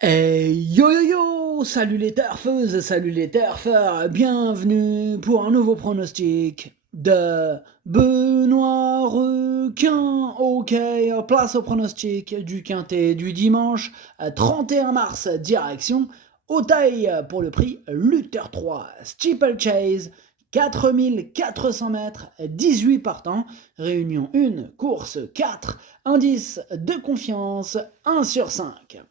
Yo yo yo! Salut les turfeuses, salut les turfeurs, bienvenue pour un nouveau pronostic de Benoît Requin. Ok, place au pronostic du quintet du dimanche 31 mars, direction Auteuil pour le prix Luther 3, Steeplechase, 4400 mètres, 18 partants, réunion 1, course 4, indice de confiance 1 sur 5.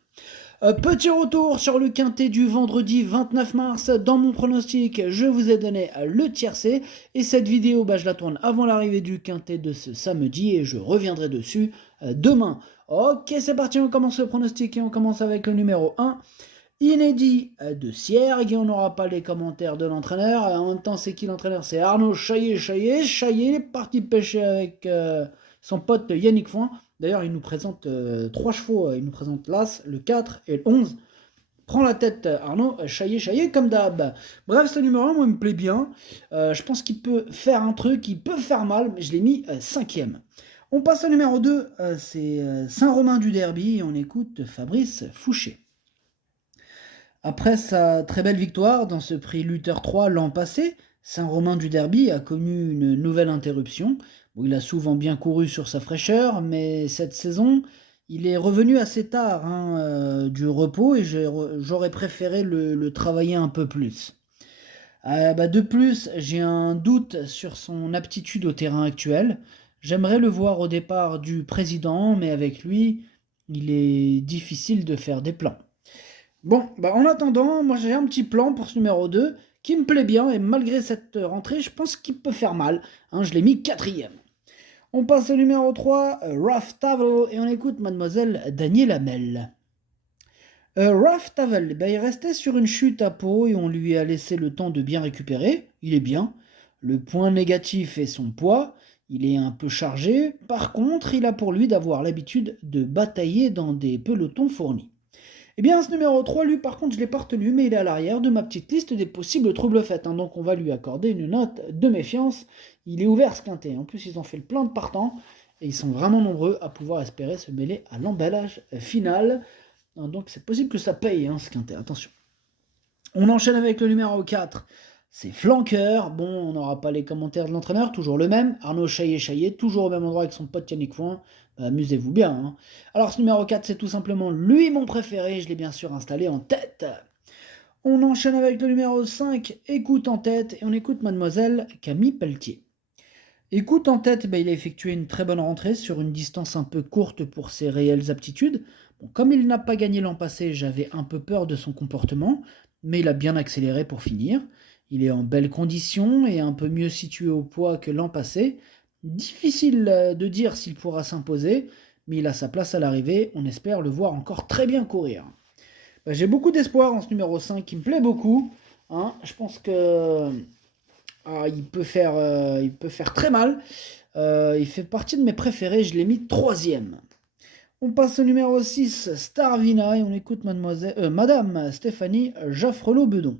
Petit retour sur le quintet du vendredi 29 mars. Dans mon pronostic, je vous ai donné le tiercé. Et cette vidéo, je la tourne avant l'arrivée du quintet de ce samedi et je reviendrai dessus demain. Ok, c'est parti, on commence le pronostic et on commence avec le numéro 1. Inédit de Siergue, on n'aura pas les commentaires de l'entraîneur. En même temps, c'est qui l'entraîneur? C'est Arnaud Chaillet. Chaillet est parti pêcher avec son pote Yannick Foin. D'ailleurs, il nous présente 3 chevaux. Il nous présente l'As, le 4 et le 11. Prends la tête, Arnaud. Chaillet, comme d'hab. Bref, ce numéro 1, moi, il me plaît bien. Je pense qu'il peut faire un truc, il peut faire mal, mais je l'ai mis 5e. On passe au numéro 2, c'est Saint-Romain du Derby. Et on écoute Fabrice Fouché. Après sa très belle victoire dans ce prix Luther 3 l'an passé, Saint-Romain du Derby a connu une nouvelle interruption. Bon, il a souvent bien couru sur sa fraîcheur, mais cette saison, il est revenu assez tard du repos et j'aurais préféré le travailler un peu plus. De plus, j'ai un doute sur son aptitude au terrain actuel. J'aimerais le voir au départ du président, mais avec lui, il est difficile de faire des plans. Bon, en attendant, moi j'ai un petit plan pour ce numéro 2 qui me plaît bien et malgré cette rentrée, je pense qu'il peut faire mal. Je l'ai mis 4e. On passe au numéro 3, Rough Tavel, et on écoute mademoiselle Danielle Hamel. Rough Tavel, il restait sur une chute à peau et on lui a laissé le temps de bien récupérer. Il est bien. Le point négatif est son poids. Il est un peu chargé. Par contre, il a pour lui d'avoir l'habitude de batailler dans des pelotons fournis. Eh bien, ce numéro 3, lui, par contre, je ne l'ai pas retenu, mais il est à l'arrière de ma petite liste des possibles troubles faits. Donc, on va lui accorder une note de méfiance. Il est ouvert ce quintet. En plus, ils ont fait le plein de partants et ils sont vraiment nombreux à pouvoir espérer se mêler à l'emballage final. Donc, c'est possible que ça paye, ce quintet. Attention. On enchaîne avec le numéro 4. C'est Flanqueur. Bon, on n'aura pas les commentaires de l'entraîneur, toujours le même. Arnaud Chaillet, toujours au même endroit avec son pote Yannick Foin. Amusez-vous bien. Alors, ce numéro 4, c'est tout simplement lui mon préféré. Je l'ai bien sûr installé en tête. On enchaîne avec le numéro 5, Écoute en tête. Et on écoute mademoiselle Camille Pelletier. Écoute en tête, il a effectué une très bonne rentrée sur une distance un peu courte pour ses réelles aptitudes. Bon, comme il n'a pas gagné l'an passé, j'avais un peu peur de son comportement, mais il a bien accéléré pour finir. Il est en belle condition et un peu mieux situé au poids que l'an passé. Difficile de dire s'il pourra s'imposer, mais il a sa place à l'arrivée. On espère le voir encore très bien courir. J'ai beaucoup d'espoir en ce numéro 5 qui me plaît beaucoup. Je pense que il peut faire très mal. Il fait partie de mes préférés, je l'ai mis 3e. On passe au numéro 6, Starvina, et on écoute Madame Stéphanie Jaffrelot-Bedon.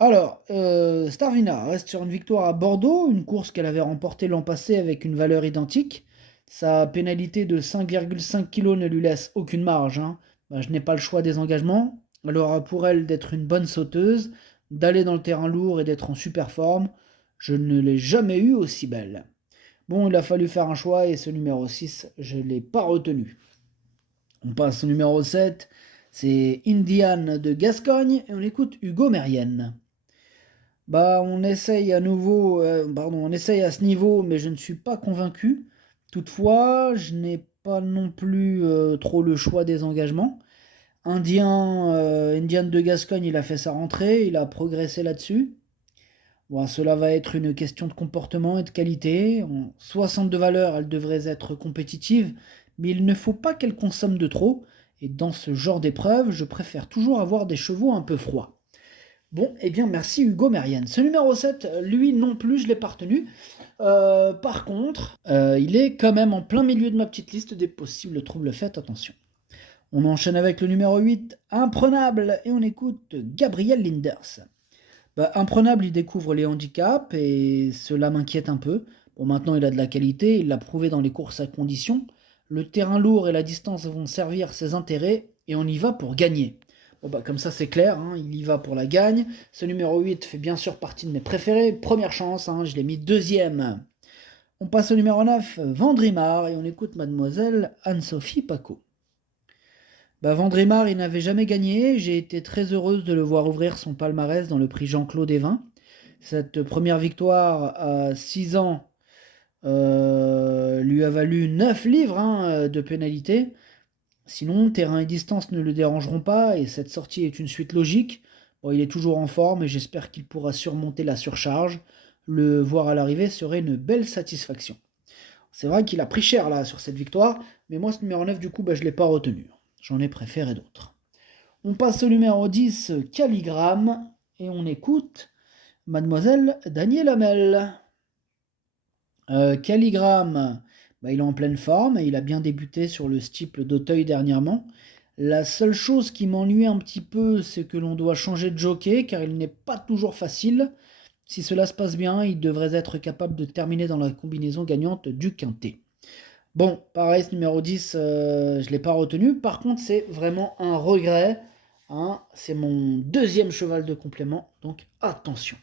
Alors, Starvina reste sur une victoire à Bordeaux, une course qu'elle avait remportée l'an passé avec une valeur identique. Sa pénalité de 5,5 kg ne lui laisse aucune marge. Je n'ai pas le choix des engagements. Alors pour elle d'être une bonne sauteuse, d'aller dans le terrain lourd et d'être en super forme, je ne l'ai jamais eue aussi belle. Bon, il a fallu faire un choix et ce numéro 6, je ne l'ai pas retenu. On passe au numéro 7, c'est Indiane de Gascogne et on écoute Hugo Mérienne. On essaye à nouveau, on essaye à ce niveau, mais je ne suis pas convaincu. Toutefois, je n'ai pas non plus trop le choix des engagements. Indiane de Gascogne, il a fait sa rentrée, il a progressé là-dessus. Bon, cela va être une question de comportement et de qualité. En 62 valeurs, elle devrait être compétitive, mais il ne faut pas qu'elle consomme de trop. Et dans ce genre d'épreuve, je préfère toujours avoir des chevaux un peu froids. Bon, eh bien, merci Hugo Mérienne. Ce numéro 7, lui non plus, je l'ai pas retenu. Par contre, il est quand même en plein milieu de ma petite liste des possibles troubles faits, attention. On enchaîne avec le numéro 8, Imprenable, et on écoute Gabriel Linders. Imprenable, il découvre les handicaps, et cela m'inquiète un peu. Bon, maintenant, il a de la qualité, il l'a prouvé dans les courses à conditions. Le terrain lourd et la distance vont servir ses intérêts, et on y va pour gagner. Bon bah comme ça c'est clair, hein, il y va pour la gagne. Ce numéro 8 fait bien sûr partie de mes préférés. Première chance, hein, je l'ai mis deuxième. On passe au numéro 9, Vendrimar, et on écoute mademoiselle Anne-Sophie Paco. Bah, Vendrimar, il n'avait jamais gagné. J'ai été très heureuse de le voir ouvrir son palmarès dans le prix Jean-Claude Evin. Cette première victoire à 6 ans lui a valu 9 livres de pénalité. Sinon, terrain et distance ne le dérangeront pas et cette sortie est une suite logique. Bon, il est toujours en forme et j'espère qu'il pourra surmonter la surcharge. Le voir à l'arrivée serait une belle satisfaction. C'est vrai qu'il a pris cher là sur cette victoire, mais moi ce numéro 9 du coup je ne l'ai pas retenu. J'en ai préféré d'autres. On passe au numéro 10, Calligramme, et on écoute mademoiselle Danielle Hamel. Calligramme, il est en pleine forme et il a bien débuté sur le steeple d'Auteuil dernièrement. La seule chose qui m'ennuie un petit peu, c'est que l'on doit changer de jockey car il n'est pas toujours facile. Si cela se passe bien, il devrait être capable de terminer dans la combinaison gagnante du quintet. Bon, pareil, ce numéro 10, je ne l'ai pas retenu. Par contre, c'est vraiment un regret. Hein. C'est mon deuxième cheval de complément, donc attention.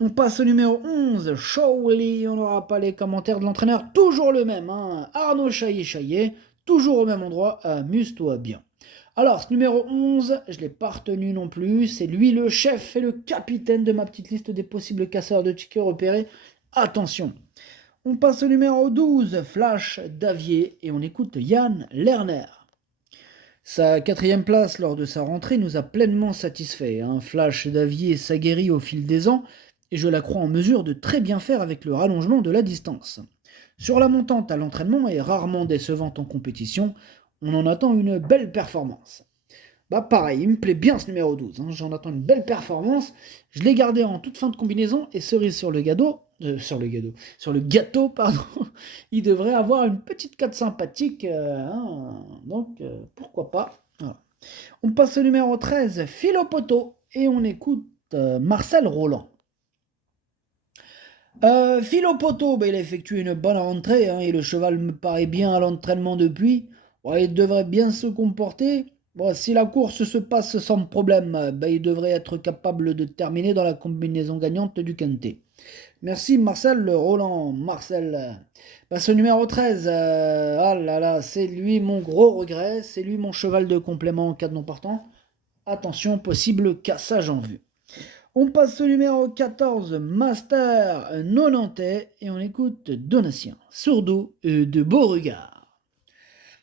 On passe au numéro 11, Showley. On n'aura pas les commentaires de l'entraîneur. Toujours le même, hein. Arnaud Chaillet, toujours au même endroit. Amuse-toi bien. Alors, ce numéro 11, je ne l'ai pas retenu non plus. C'est lui le chef et le capitaine de ma petite liste des possibles casseurs de tickets repérés. Attention. On passe au numéro 12, Flash Davier, et on écoute Yann Lerner. Sa 4e place lors de sa rentrée nous a pleinement satisfait. Hein. Flash Davier s'aguerrit au fil des ans, et je la crois en mesure de très bien faire avec le rallongement de la distance. Sur la montante à l'entraînement et rarement décevante en compétition, on en attend une belle performance. Bah pareil, il me plaît bien ce numéro 12, hein. J'en attends une belle performance. Je l'ai gardé en toute fin de combinaison et cerise sur le gâteau, sur le gâteau, pardon, il devrait avoir une petite cote sympathique, donc pourquoi pas. Voilà. On passe au numéro 13, Philopoto, et on écoute Marcel Roland. Philopoto, il a effectué une bonne rentrée, hein, et le cheval me paraît bien à l'entraînement depuis. Ouais, il devrait bien se comporter. Bon, si la course se passe sans problème, il devrait être capable de terminer dans la combinaison gagnante du quintet. Merci Marcel Roland. Marcel, ce numéro 13, ah là là, c'est lui mon gros regret, c'est lui mon cheval de complément en cas de non partant. Attention, possible cassage en vue. On passe au numéro 14, Master Nonantais, et on écoute Donatien Sourdeau de Beauregard.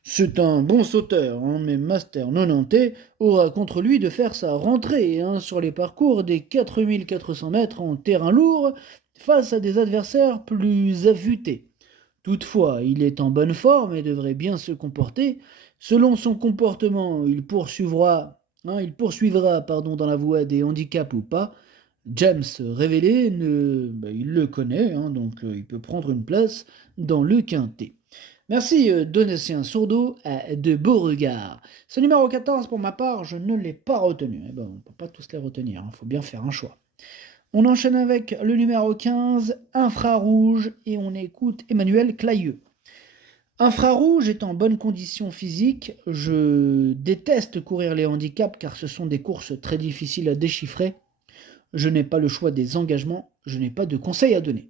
C'est un bon sauteur, hein, mais Master Nonantais aura contre lui de faire sa rentrée sur les parcours des 4400 mètres en terrain lourd face à des adversaires plus affûtés. Toutefois, il est en bonne forme et devrait bien se comporter. Selon son comportement, il poursuivra dans la voie des handicaps ou pas. James Révélé, il le connaît, donc il peut prendre une place dans le quintet. Merci Donatien Sourdeau de Beauregard. Ce numéro 14, pour ma part, je ne l'ai pas retenu. On ne peut pas tous les retenir, il faut bien faire un choix. On enchaîne avec le numéro 15, Infrarouge, et on écoute Emmanuel Clayeux. Infrarouge est en bonne condition physique. Je déteste courir les handicaps car ce sont des courses très difficiles à déchiffrer. Je n'ai pas le choix des engagements, je n'ai pas de conseils à donner.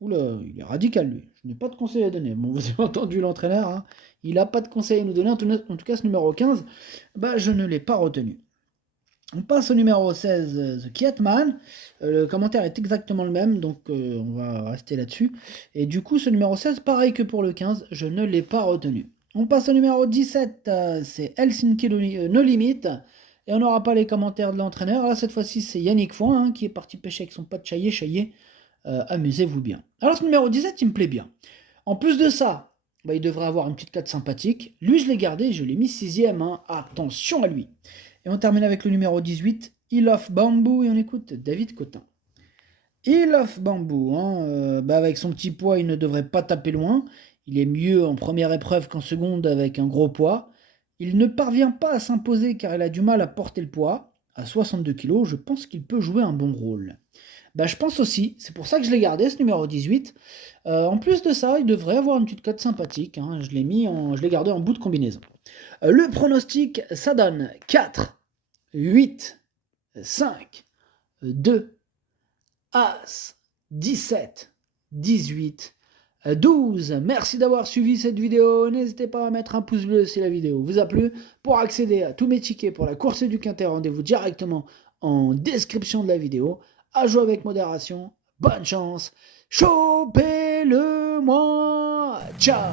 Oula, il est radical lui, je n'ai pas de conseils à donner. Bon, vous avez entendu l'entraîneur, hein, il n'a pas de conseils à nous donner, en tout cas ce numéro 15, je ne l'ai pas retenu. On passe au numéro 16, The Kiatman. Le commentaire est exactement le même, donc on va rester là-dessus. Et du coup, ce numéro 16, pareil que pour le 15, je ne l'ai pas retenu. On passe au numéro 17, c'est Helsinki No Limit. Et on n'aura pas les commentaires de l'entraîneur. Là, cette fois-ci, c'est Yannick Foin qui est parti pêcher avec son pote Chaillet. Amusez-vous bien. Alors, ce numéro 17, il me plaît bien. En plus de ça, il devrait avoir une petite cote sympathique. Lui, je l'ai gardé, je l'ai mis 6ème. Attention à lui. Et on termine avec le numéro 18, Hill of Bamboo, et on écoute David Cotin. Hill of Bamboo, avec son petit poids, il ne devrait pas taper loin. Il est mieux en première épreuve qu'en seconde avec un gros poids. Il ne parvient pas à s'imposer car il a du mal à porter le poids. À 62 kg, je pense qu'il peut jouer un bon rôle. Bah, je pense aussi, c'est pour ça que je l'ai gardé, ce numéro 18. En plus de ça, il devrait avoir une petite cote sympathique, hein. Je l'ai gardé en bout de combinaison. Le pronostic, ça donne 4, 8, 5, 2, As, 17, 18, 12. Merci d'avoir suivi cette vidéo. N'hésitez pas à mettre un pouce bleu si la vidéo vous a plu. Pour accéder à tous mes tickets pour la course du Quintet, rendez-vous directement en description de la vidéo. À jouer avec modération. Bonne chance. Chopez-le moi. Ciao.